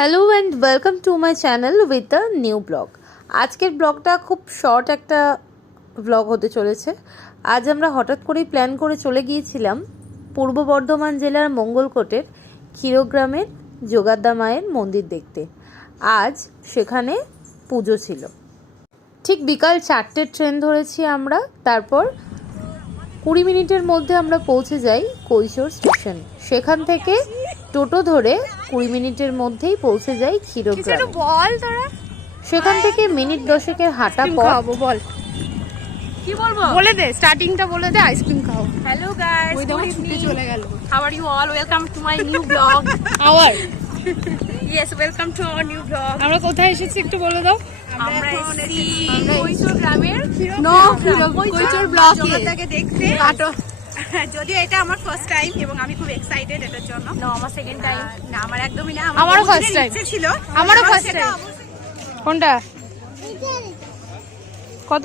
Hello and welcome to my channel with the new blog আজকের ব্লগটা খুব short একটা ব্লগ হতে চলেছে। আজ আমরা হঠাৎ করেই প্ল্যান করে চলে গিয়েছিলাম পূর্ব বর্ধমান জেলার মঙ্গলকোটের ক্ষীরগ্রামের যোগাদ্দা মায়ের মন্দির দেখতে। আজ সেখানে পুজো ছিল। ঠিক বিকাল চারটের ট্রেন ধরেছি আমরা, তারপর কুড়ি মিনিটের মধ্যে আমরা পৌঁছে যাই কৈশোর স্টেশন সেখান থেকে টোটো ধরে কুড়ি মিনিটের মধ্যেই পৌঁছে যাই ক্ষীরগ্রাম। বল তোরা। সেখান থেকে মিনিট দশেকের হাঁটা পর খাব বল। কি বলব? বলে দে স্টার্টিংটা বলে দে আইসক্রিম খাও। হ্যালো গাইস ওই দেখো ছুটে চলে গেল। How are you all welcome to my new blog our yes welcome to our new blog আমরা কোথায় এসেছি একটু বলে দাও। আমরা এসেছি গ্রামের নো কৈচর ব্লক। জগৎটাকে দেখতে। কাটো। যদিও এটা আমার ফার্স্ট টাইম এবং আমি খুব এক্সাইটেড এটার জন্য। না আমার সেকেন্ড টাইম না আমার একদমই না আমারও time. ইচ্ছে ছিল। আমারও এবং first সেটা time. অবশ্যই- কোনটা? কত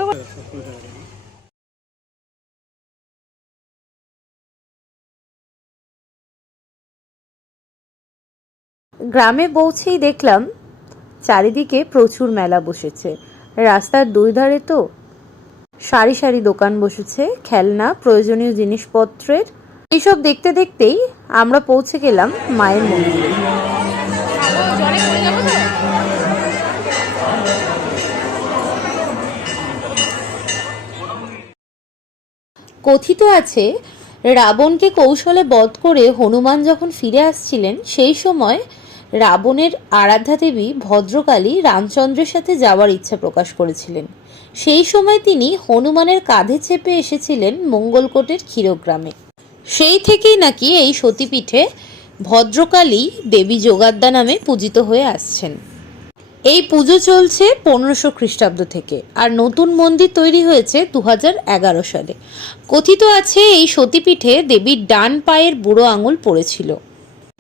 গ্রামে পৌঁছেই দেখলাম চারিদিকে প্রচুর মেলা বসেছে। রাস্তার দুই ধারে তো সারি সারি দোকান বসেছে, খেলনা, প্রয়োজনীয় জিনিসপত্রের। এইসব দেখতে দেখতেই আমরা পৌঁছে গেলাম মায়ের মন্দিরে। কথিত আছে, রাবণকে কৌশলে বধ করে হনুমান যখন ফিরে আসছিলেন, সেই সময় রাবণের আরাধ্যা দেবী ভদ্রকালী রামচন্দ্রের সাথে যাওয়ার ইচ্ছা প্রকাশ করেছিলেন। সেই সময় তিনি হনুমানের কাঁধে চেপে এসেছিলেন মঙ্গলকোটের ক্ষীরগ্রামে। সেই থেকেই নাকি এই সতীপীঠে ভদ্রকালী দেবী যোগাদ্দা নামে পূজিত হয়ে আসছেন। এই পুজো চলছে পনেরোশো খ্রিস্টাব্দ থেকে আর নতুন মন্দির তৈরি হয়েছে দু সালে। কথিত আছে এই সতীপীঠে দেবীর ডান পায়ের বুড়ো আঙুল পড়েছিল।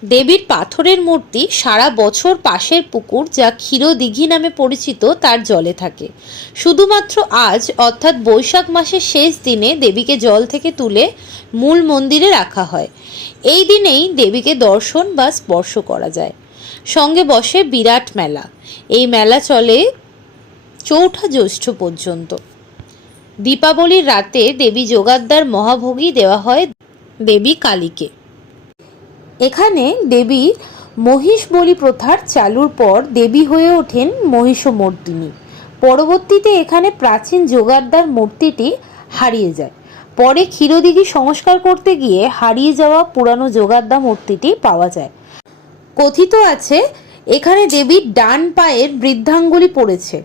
দেবীর পাথরের মূর্তি সারা বছর পাশের পুকুর যা ক্ষীরদিঘি নামে পরিচিত তার জলে থাকে। শুধুমাত্র আজ, অর্থাৎ বৈশাখ মাসের শেষ দিনে দেবীকে জল থেকে তুলে মূল মন্দিরে রাখা হয়। এই দিনেই দেবীকে দর্শন বা স্পর্শ করা যায়। সঙ্গে বসে বিরাট মেলা। এই মেলা চলে চৌঠা জ্যৈষ্ঠ পর্যন্ত। দীপাবলির রাতে দেবী যোগাদ্দার মহাভোগী দেওয়া হয় দেবী কালীকে। এখানে দেবীর মহিষ বলি প্রথার চালুর পর দেবী হয়ে ওঠেন মহিষমর্দিনী। পরবর্তীতে এখানে প্রাচীন যোগাদ্দার মূর্তিটি হারিয়ে যায়। পরে ক্ষীরদিঘি সংস্কার করতে গিয়ে হারিয়ে যাওয়া পুরানো যোগাদ্দা মূর্তিটি পাওয়া যায়। কথিত আছে, এখানে দেবীর ডান পায়ের বৃদ্ধাঙ্গুলি পড়েছে।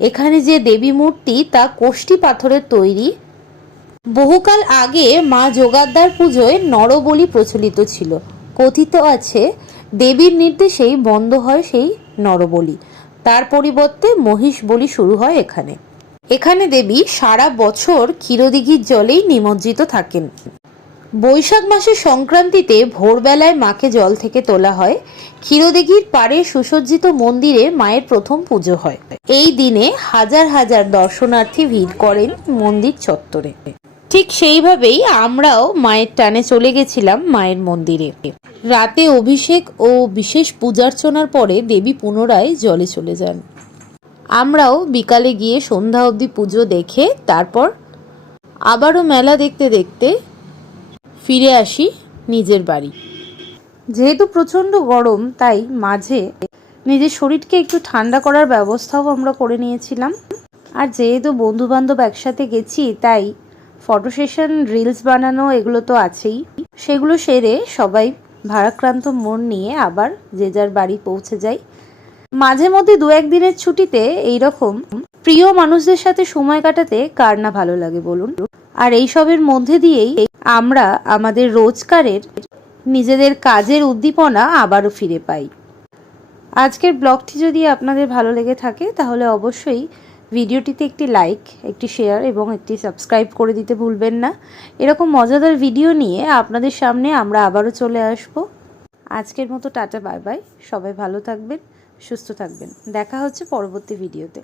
এখানে যে দেবী মূর্তি, তা কোষ্ঠী পাথরের তৈরি। বহুকাল আগে মা যোগাদ্দার পুজোয় নরবলি প্রচলিত ছিল। কথিত আছে, দেবীর নির্দেশেই বন্ধ হয় সেই নরবলি। তার পরিবর্তে মহিষ বলি শুরু হয় এখানে। এখানে দেবী সারা বছর ক্ষীরদিঘির জলেই নিমজ্জিত থাকেন। বৈশাখ মাসের সংক্রান্তিতে ভোরবেলায় মাকে জল থেকে তোলা হয়। ক্ষীরদিঘির পাড়ে সুসজ্জিত মন্দিরে মায়ের প্রথম পুজো হয়। এই দিনে হাজার হাজার দর্শনার্থী ভিড় করেন মন্দির চত্বরে। ঠিক সেইভাবেই আমরাও মায়ের টানে চলে গেছিলাম মায়ের মন্দিরে। রাতে অভিষেক ও বিশেষ পূজার্চনার পরে দেবী পুনরায় জলে চলে যান। আমরাও বিকালে গিয়ে সন্ধ্যা অবধি পুজো দেখে তারপর আবারও মেলা দেখতে দেখতে ফিরে আসি নিজের বাড়ি। যেহেতু প্রচণ্ড গরম, তাই মাঝে নিজের শরীরকে একটু ঠান্ডা করার ব্যবস্থাও আমরা করে নিয়েছিলাম। আর যেহেতু বন্ধু বান্ধব একসাথে গেছি, তাই ফটো সেশন রিলস বানানো এগুলো তো আছেই। সেগুলো সেরে সবাই ভারাক্রান্ত মন নিয়ে আবার যে যার বাড়ি পৌঁছে যাই মাঝে মধ্যে দু একদিনের ছুটিতে এইরকম প্রিয় মানুষদের সাথে সময় কাটাতে কার না ভালো লাগে বলুন? আর এইসবের মধ্যে দিয়েই আমরা আমাদের রোজকারের নিজেদের কাজের উদ্দীপনা আবারও ফিরে পাই। আজকের ব্লগটি যদি আপনাদের ভালো লেগে থাকে, তাহলে অবশ্যই ভিডিওটিতে একটি লাইক একটি শেয়ার এবং একটি সাবস্ক্রাইব করে দিতে ভুলবেন না। এরকম মজাদার ভিডিও নিয়ে আপনাদের সামনে আমরা আবারও চলে আসব। আজকের মতো টাটা বাই বাই সবাই ভালো থাকবেন, সুস্থ থাকবেন। দেখা হচ্ছে পরবর্তী ভিডিওতে